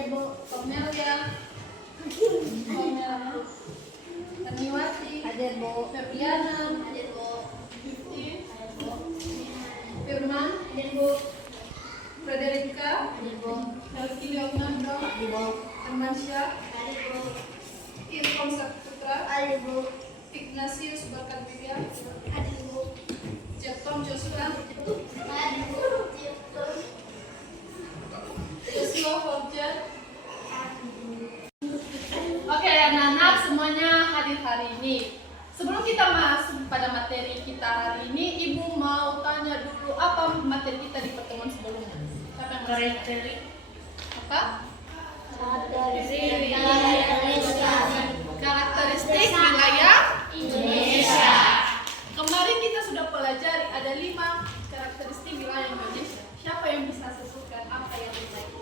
Cornelia, Taniwati, Febriana, Fifteen, Firman, Frederica, Helki Leonardo, Armansyah, Ilham Saputra, Ignatius Bakarvia, Jatom Joshua, Joshua Forjan. Oke, anak-anak semuanya hadir hari ini. Sebelum kita masuk pada materi kita hari ini, Ibu mau tanya dulu apa materi kita di pertemuan sebelumnya. Siapa yang materi? Apa? Karakteristik wilayah Indonesia. Kemarin kita sudah pelajari ada 5 karakteristik wilayah Indonesia. Siapa yang bisa sebutkan apa yang kita itu?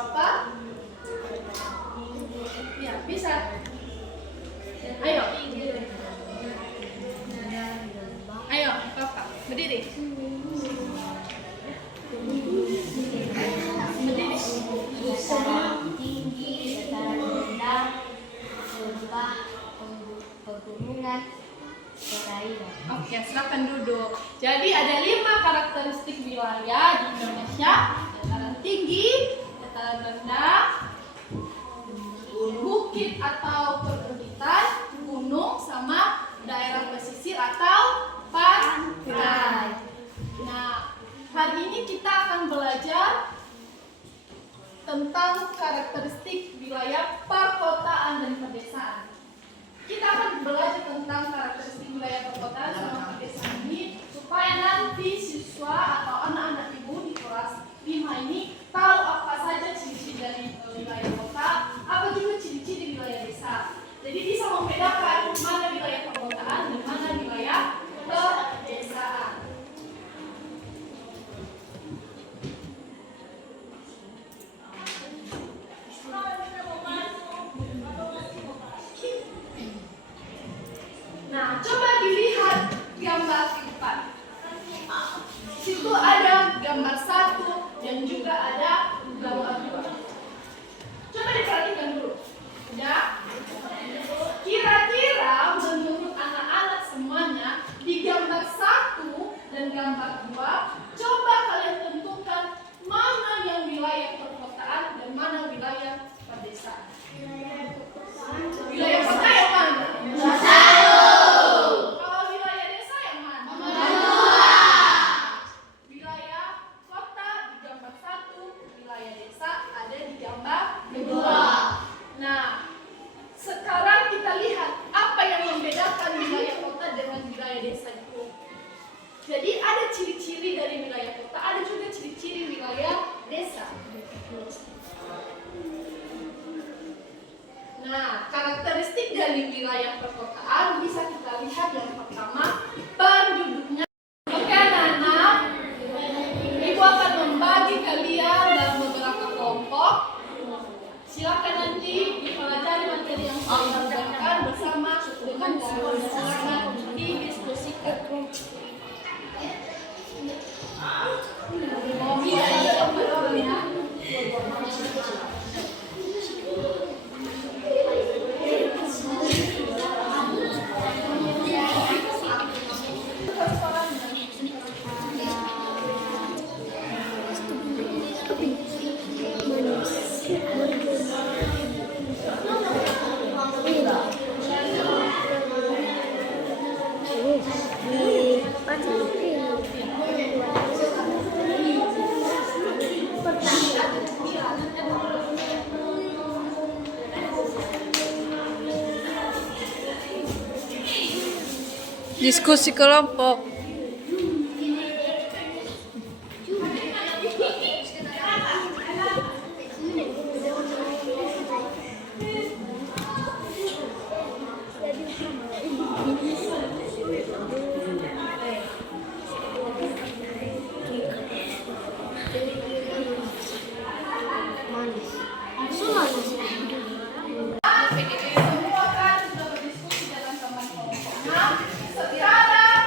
Apa? Ya, bisa. Ayo. Ayo, Kakak, berdiri. Tinggi, dataran rendah, lembah, pegunungan, perairan. Oke, silakan duduk. Jadi ada 5 karakteristik wilayah di Indonesia: dataran tinggi, dataran rendah, bukit atau perbukitan, gunung, sama daerah pesisir atau pantai. Nah, hari ini kita akan belajar tentang karakteristik wilayah perkotaan dan pedesaan. Kita akan belajar tentang karakteristik wilayah perkotaan dan pedesaan ini supaya nanti siswa atau anak-anak ibu di kelas 5 ini tahu apa saja ciri-ciri dari wilayah kota, apa juga ciri-ciri wilayah desa. Jadi bisa membedakan mana wilayah perkotaan dan mana wilayah pedesaan. Nah, coba dilihat gambar 4. Situ ada gambar 1 dan juga ada gambar 2. Coba diperhatikan dulu. Ya. Kira-kira menurut anak-anak semuanya di gambar 1 dan gambar 2, coba kalian tentukan mana yang wilayah perkotaan dan mana wilayah pedesaan. Wilayah kota yang mana? Kalau wilayah desa yang mana? Wilayah kota di gambar 1, wilayah desa ada di gambar 2. Nah, sekarang kita lihat apa yang membedakan wilayah kota dengan wilayah desa itu. Jadi ada ciri-ciri dari wilayah kota, ada juga ciri-ciri wilayah desa. Nah, karakteristik dari wilayah perkotaan bisa kita lihat yang pertama, penduduknya. Oke anak-anak, Ibu akan membagi kalian dalam beberapa kelompok. Silakan nanti dipelajari materi yang saya sampaikan bersama dengan cara didiskusikan. Diskusi kelompok. Semua kan sudah berdiskusi dalam teman kelompok. Nah, sekarang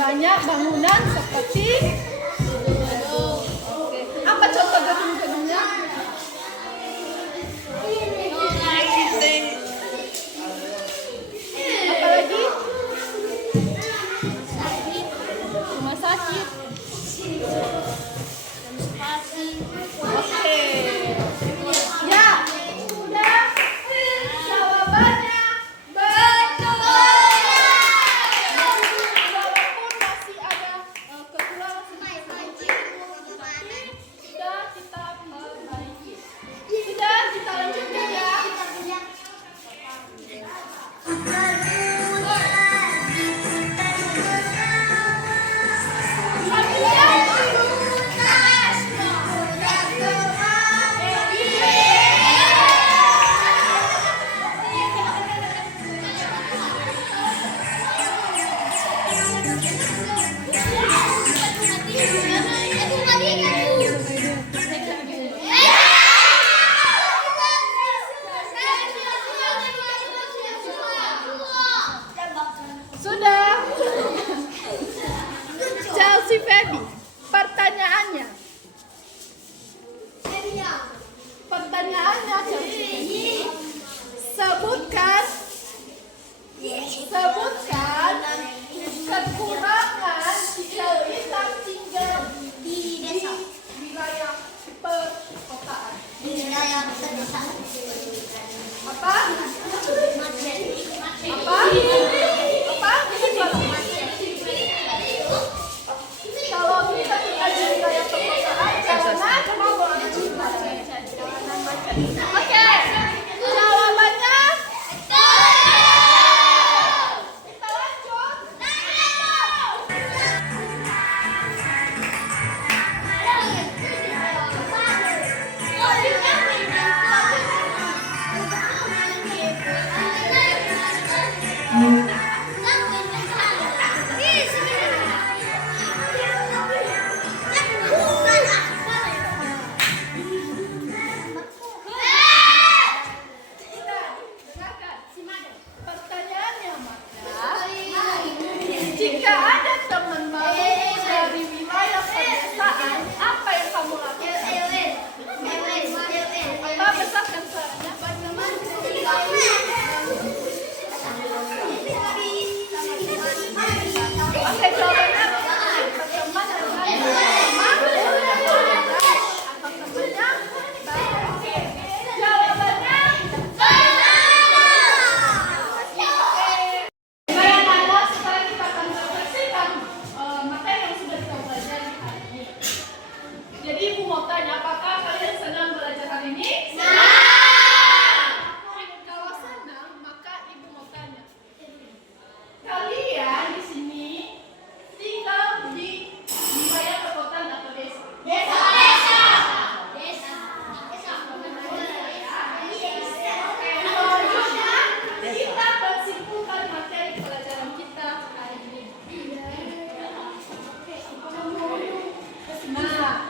banyak bangunan seperti Oke. Apa contoh gedung-gedungnya? Apa lagi? Rumah sakit. Oke. Ya, sudah. Jawabannya betul. Walaupun masih ada kekurangan sedikit, tapi sudah kita perbaiki. Sudah, kita lanjutkan ya. Sudah. Chelsea Feby, pertanyaannya. Pertanyaannya Chelsea Feby. Sebutkan kekurangan jika kita tinggal di wilayah perkotaan. Apa? Kalau kita tinggal di wilayah perkotaan, jalanan mau Oke, jawabannya kita lanjut. Pertanyaannya maka, jika ada teman baru dari wilayah pedesaan, apa yang kamu lakukan? Apa besarkan suaranya? Oke, jawabannya berteman Jadi ibu mau tanya, apakah kalian senang belajar hari ini? Kalau senang, maka ibu mau tanya. Kalian di sini tinggal di wilayah perkotaan atau desa? Selanjutnya, kita akan simpulkan materi pelajaran kita hari ini. Nah,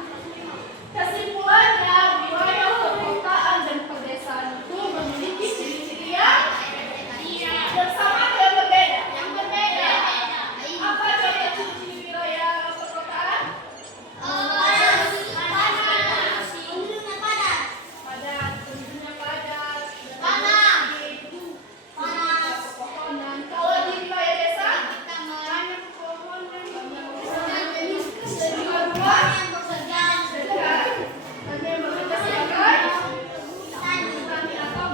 kesimpulannya, wilayah perkotaan dan pedesaan itu memiliki ciri-ciri yang sama dan berbeda. Apa contoh ciri-ciri wilayah perkotaan? Padat, penduduknya padat, pepohonan. Kalau di wilayah desa, banyak pepohonan, ada yang bekerja sebagai petani atau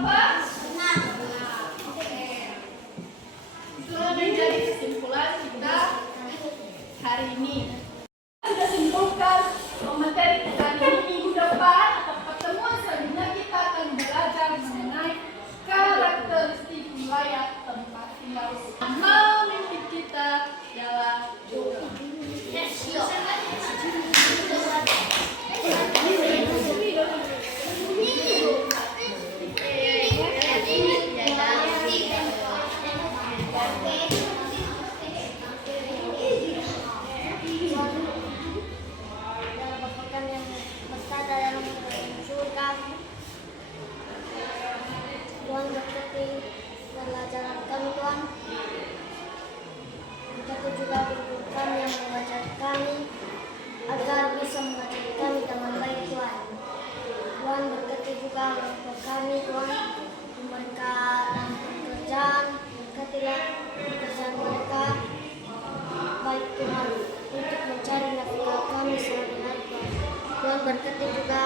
Itulah menjadi kesimpulan kita hari ini. Sudah simpulkan materi kita hari ini. Minggu depan atau pertemuan selanjutnya kita akan belajar mengenai karakteristik wilayah tempat tinggal memimpin kita dalam hidup. Tuhan untuk mencari nafkah kami sehari-hari. Tuhan berkati juga